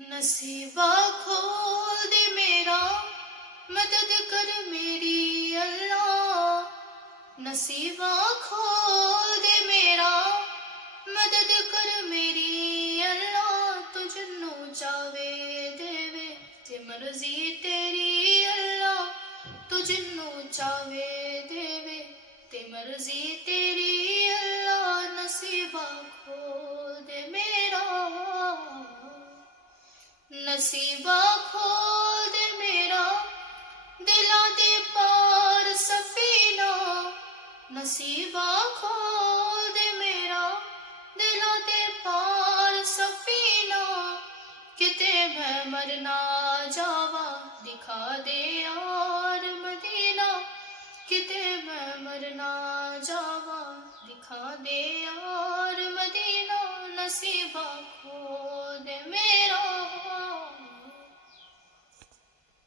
नसीबा खोल दे मेरा, मदद कर मेरी अल्लाह। नसीबा खोल दे मेरा, मदद कर मेरी अल्लाह। तू जिन्नू चावे देवे ते मर्जी तेरी अल्लाह। तू जिन्नू चावे देवे ते मर्जी तेरी अल्लाह। नसीबा खोल दे मेरा, नसीबा खोल दे मेरा, दिलां दे पार सफीना। नसीबा खोल दे मेरा, दिलां दे पार सफीना। किते मैं मर ना जावा, दिखा दे यार मदीना। किते मैं मर ना जावा, दिखा दे यार मदीना। नसीबा खोल